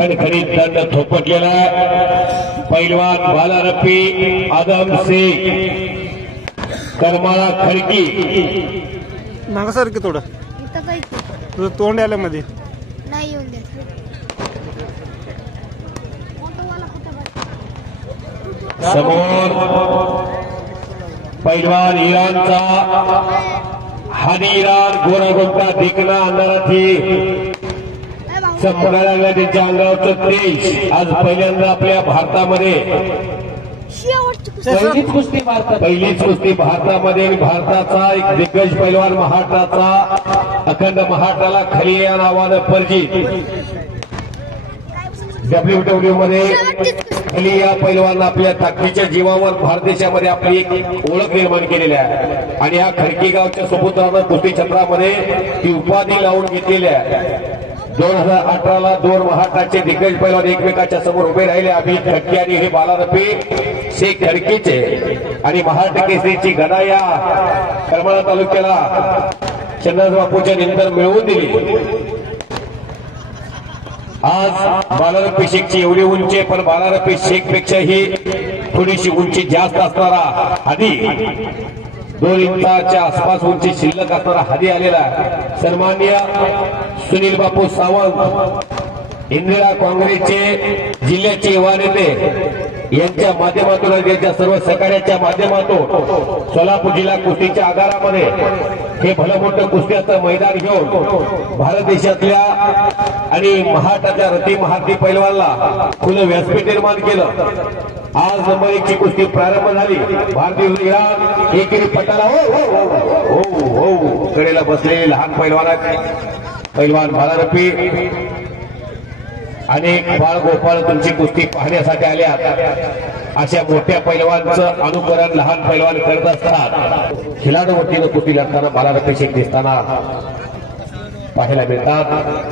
खणखणीत दंड थोपटलेला पैलवान बालारप्पी आदम शेख करमाळा खडकी मागा सर की थोडं तुझं तोंड आलं मध्ये नाही येऊन द्या समोर पैलवान इराणचा हानी इराण गोरागोंडा देखना अंधाराची संपणायला लागला त्यांच्या अंगावरचं तेज आज पहिल्यांदा आपल्या भारतामध्ये पहिलीच कुस्ती भारतामध्ये भारताचा एक दिग्गज पैलवान महाराष्ट्राचा अखंड महाराष्ट्राला खली या नावानं परिचित WWE मध्ये खली या पैलवान आपल्या ताकदीच्या जीवावर भारत देशामध्ये आपली एक ओळख निर्माण केलेली आहे आणि या खडकी गावच्या सुपुत्रानं कुस्ती क्षेत्रामध्ये ती उपाधी लावून घेतलेली आहे 2018ला दोन महाराष्ट्राचे दिग्गज पैलवान एकमेकाच्या समोर उभे राहिले अभिजित खडकी आणि हे बालारप्पी शेख खडकीचे आणि महाराष्ट्र केसरीची गदा या करमाळा तालुक्याला चंद्रराज बापूच्या निमित्तानं मिळवून दिली। आज बालारप्पी शेखची एवढी उंची पण बालारप्पी शेख पेक्षाही थोडीशी उंची जास्त असणारा हादी 2 इंचाच्या आसपास उंची शिल्लक असणारा हादी आलेला सन्माननीय सुनील बापू सावंत इंदिरा काँग्रेसचे जिल्ह्याचे युवा नेते यांच्या माध्यमातून यांच्या सर्व सहकार्याच्या माध्यमातून सोलापूर जिल्हा कुस्तीच्या आगारामध्ये हे भलं मोठं कुस्त्याचं मैदान घेऊन भारत देशातल्या आणि महाराष्ट्राच्या रती महारथी पैलवानला खुलं व्यासपीठ निर्माण केलं। आज नंबर 1 ची कुस्ती प्रारंभ झाली। भारतीय इराण एकेरी पटाला हो कडेला बसलेले लहान पैलवान बालारप्पी अनेक बाळ गोपाळ तुमची कुस्ती पाहण्यासाठी आल्यात अशा मोठ्या पैलवानचं अनुकरण लहान पैलवान करत असतात। खिलाडू वतीनं कुस्ती लढताना बालारप्पी शेख दिसताना पाहायला मिळतात।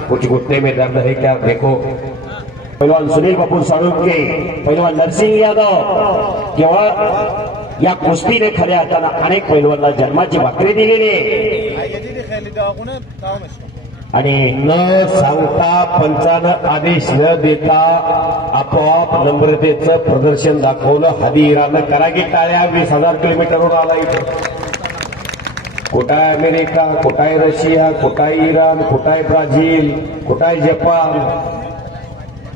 कुछ घुटने में दर्द है क्या देखो पैलवान सुनील बापू साळुंके पैलवान नरसिंह यादव केवळ या कुस्तीने खऱ्या अर्थानं अनेक पैलवानला जन्माची भाकरी दिलेली आणि न सांगता पंचानं आदेश न देता आपोआप नम्रतेचं प्रदर्शन दाखवलं। हादी इराणनं करा की टाळ्या 20,000 किलोमीटरवर आला इथं। कुठाय अमेरिका, कुठाय रशिया, कुठाय इराण, कुठाय ब्राझील, कुठाय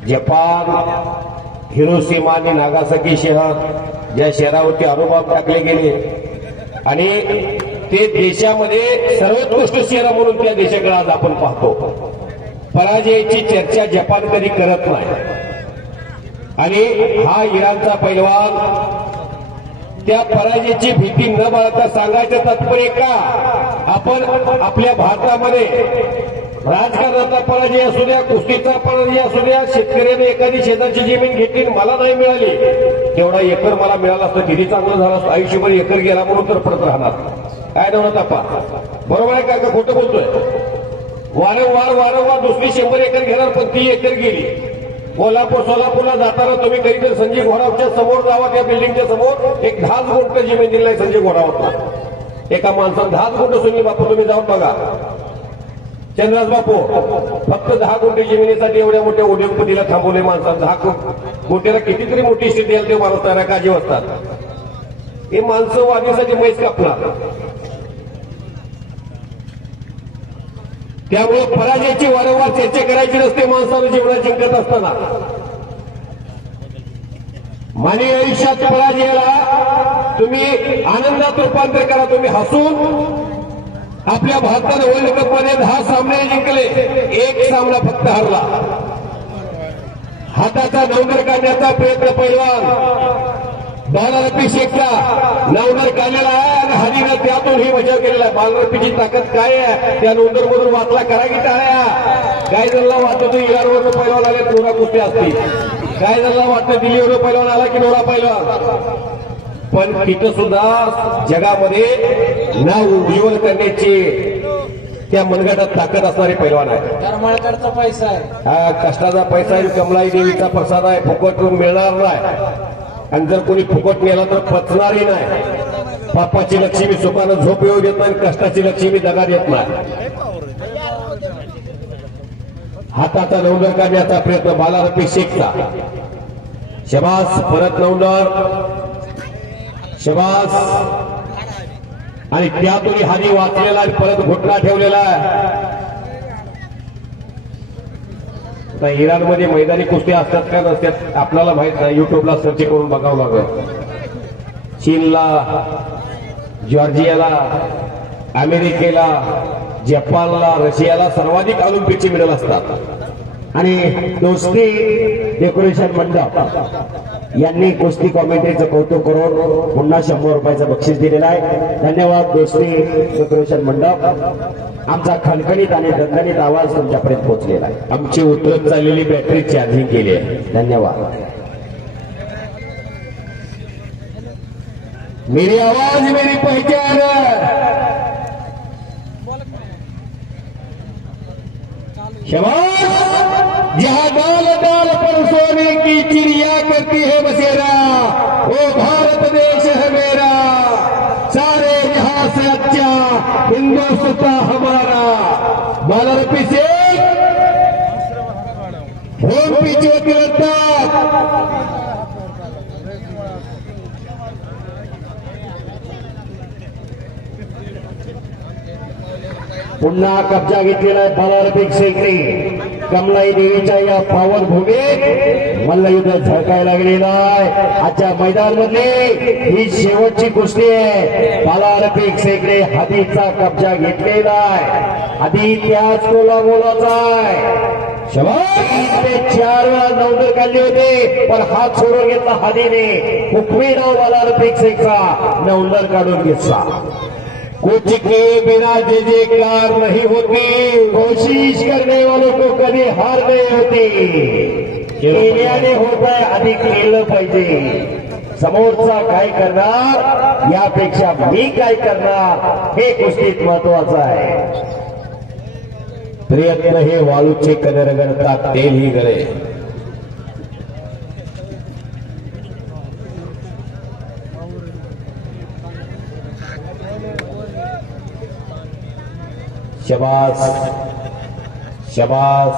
जपान हिरोशिमा आणि नागासाकी शहर ज्या शहरावरती अणुबॉम्ब टाकले गेले आणि ते देशामध्ये सर्वोत्कृष्ट शहर म्हणून त्या देशाकडे आज आपण पाहतो। पराजयाची चर्चा जपान कधी करत नाही आणि हा इराणचा पैलवान त्या पराजयाची भीती न बाळगता सांगायचं तात्पर्य का आपण आपल्या भारतामध्ये राजकारणाचा पराजय असू द्या, कुस्तीचा पराजय असू द्या, शेतकऱ्याने एखादी शेताची जमीन घेतली मला नाही मिळाली तेवढा एकर मला मिळाला असतं किती चांगलं झालं असतं। आयुष्यभर एकर गेला म्हणून तर पडत राहणार काय नव्हतं तापा बरोबर आहे का खोटं बोलतोय? वारंवार दुसरी 100 एकर घेणार पण ती एकर गेली। सोलापूरला जाताना तुम्ही कधीतरी संजय घोडावतच्या समोर जावा त्या बिल्डिंगच्या समोर एक 10 गुंठ जमीन दिलाय संजय घोडावतला एका माणसानं 10 गुंठ सुनील बापू तुम्ही जाऊन बघा। चंद्रराज बापू फक्त 10 गुंठे जमिनीसाठी एवढ्या मोठ्या उद्योगपतीला थांबवले माणसानं 10 गुंठेला कितीतरी मोठी स्थिती आहे ते माणूस तयार काजी असतात हे माणसं वाढीसाठी मैस कापणार। त्यामुळे पराजयाची वारंवार चर्चा करायची नसते माणसानं जीवनात जिंकत असताना। मानवी आयुष्यात पराजयाला तुम्ही आनंदात रूपांतर करा। तुम्ही हसून आपल्या भारताने वर्ल्ड कप मध्ये 10 सामने जिंकले, 1 सामना फक्त हरला। हाताचा नवनर काढण्याचा प्रयत्न पैलवान बालारप्पी शेखचा नवनर काढलेला आहे आणि हादीनं त्यातून ही बचाव केलेला आहे। बालारप्पीची ताकद काय आहे त्या नवनर मधून वाचला करा की टाळ्या। काय जणला वाटतं इराणवरून पैलवान आले नोरा कुस्ती असते, काय जणला वाटतं दिल्लीवरून पैलवान आला की नोरा पैलवान, पण तिथं सुद्धा जगामध्ये नाव उज्ज्वल करण्याची त्या मनगटात ताकद असणारे पैलवान आहे। करमाळकरचा पैसा आहे, हा कष्टाचा पैसा आहे, कमलाई देवीचा प्रसाद आहे, फुकट मिळणार नाही आणि जर कोणी फुकट नेला तर पचणारही नाही। पापाची लक्ष्मी सुखानं झोप येऊ देत नाही, कष्टाची लक्ष्मी दगा देत नाही। हाताचा नवंदर काढण्याचा प्रयत्न बालारपी शेखचा. शबास परत नवंदर, शबास, आणि त्यातूनही हानी वाचलेला आणि परत घोटला ठेवलेला आहे. इराणमध्ये मैदानी कुस्ती असतात का नसतात आपल्याला माहित नाही, युट्यूबला सर्च करून बघावं लागेल. चीनला, जॉर्जियाला, अमेरिकेला, जपानला, रशियाला सर्वाधिक ऑलिम्पिकचे मेडल असतात. आणि दोस्ती डेकोरेशन मंडप यांनी कुस्ती कॉमेंट्रीचं कौतुक करून पुन्हा 100 रुपयाचं बक्षीस दिलेलं आहे. धन्यवाद दोस्ती डेकोरेशन मंडप. आमचा खणखणीत आणि दणदणीत आवाज तुमच्यापर्यंत पोहोचलेला आहे. आमची उतरत चाललेली बॅटरी चार्जिंग केली आहे. धन्यवाद. मेरी आवाज मेरी पहचान, शबाश. जहां डाल डाल पर सोने की चिड़िया करती है बसेरा, वो भारत देश है मेरा, सारे जहां से अच्छा हिंदुस्तान हमारा. बालारपी शेख होम पिच वरती लढतात. पुन्हा कब्जा घेतलेला आहे बालारपी शेखने. कमलाई देवीच्या या पावन भूमीत मल्लयुद्ध झळकायला लागलेलं आहे. आजच्या मैदानमध्ये ही शेवटची कुस्ती आहे. बालारपी शेखने हातीचा कब्जा घेतलेला आहे. हाती त्याच कोलामोलाचा आहे. शबाश. 4 वेळा नवंदर काढले होते पण हात सोडून घेतला हादीने. हुकमी डाव बालारपी शेखचा, नवंदर काढून घेतला. कुछ के बिना जयकार नहीं होती, कोशिश करने वालों को कधी हार नहीं होती. केल्याने होत आहे, आधी केलं पाहिजे. समोरचा काय करणार यापेक्षा मी काय करणार हे कुस्तीत महत्वाचं आहे. प्रयत्न हे वाळूचे कदर करतात, तेल ही गळे. शबास, शबास.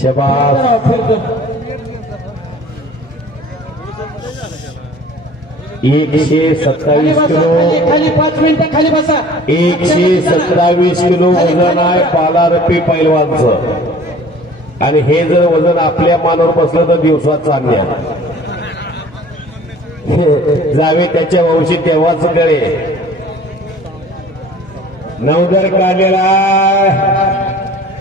शबास. 127 किलो, खाली 5 मिनिटं खाली बसा. 127 किलो वजन आहे बालारपी पैलवानचं. आणि हे जर वजन आपल्या मानावर बसलं तर दिवसात चांगल्या जावे त्याच्या वंशी तेव्हाच कळे. नवंदर काढलेला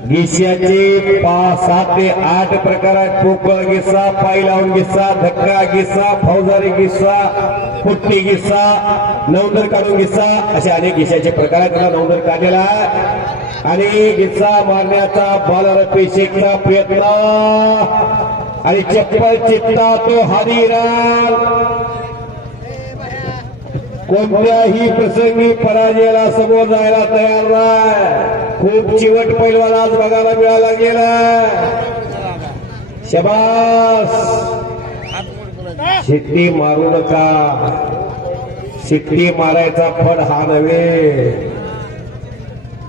गिस्याचे 7 ते 8 प्रकार आहेत. पोकळ गिस्सा, पाय लावून गिस्सा, धक्का गिस्सा, फौजारी गिस्सा, पुट्टी गिस्सा, नवंदर काढून गिस्सा, असे अनेक गिस्साचे प्रकार आहेत. त्याला नवंदर काढलेला आणि गिस्सा मारण्याचा बालारपी शेखचा प्रयत्न आणि चप्पल चित्ता तो हादीराल. कोणत्याही प्रसंगी पराजयाला समोर जायला तयार नाही. खूप चिवट पैलवान आज बघायला मिळाला गेला. शबास. शिट्टी मारू नका, शिट्टी मारायचा फड हा नव्हे.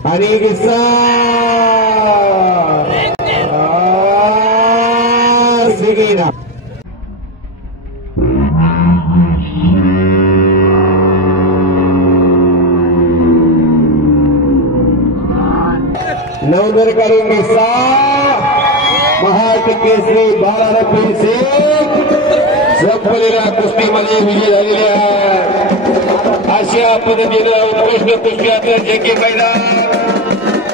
आणि गिस्सा सिगीना. नवंदर काढून गिस्सा, महाराष्ट्र केसरी बालारपी शेख संपलेल्या कुस्तीमध्ये विजय झालेले आहे. अशा पद्धतीनं उत्कृष्ट कुस्ती आता जगी मैदान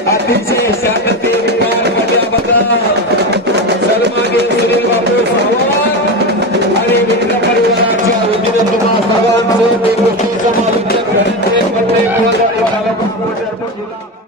अतिशय शांत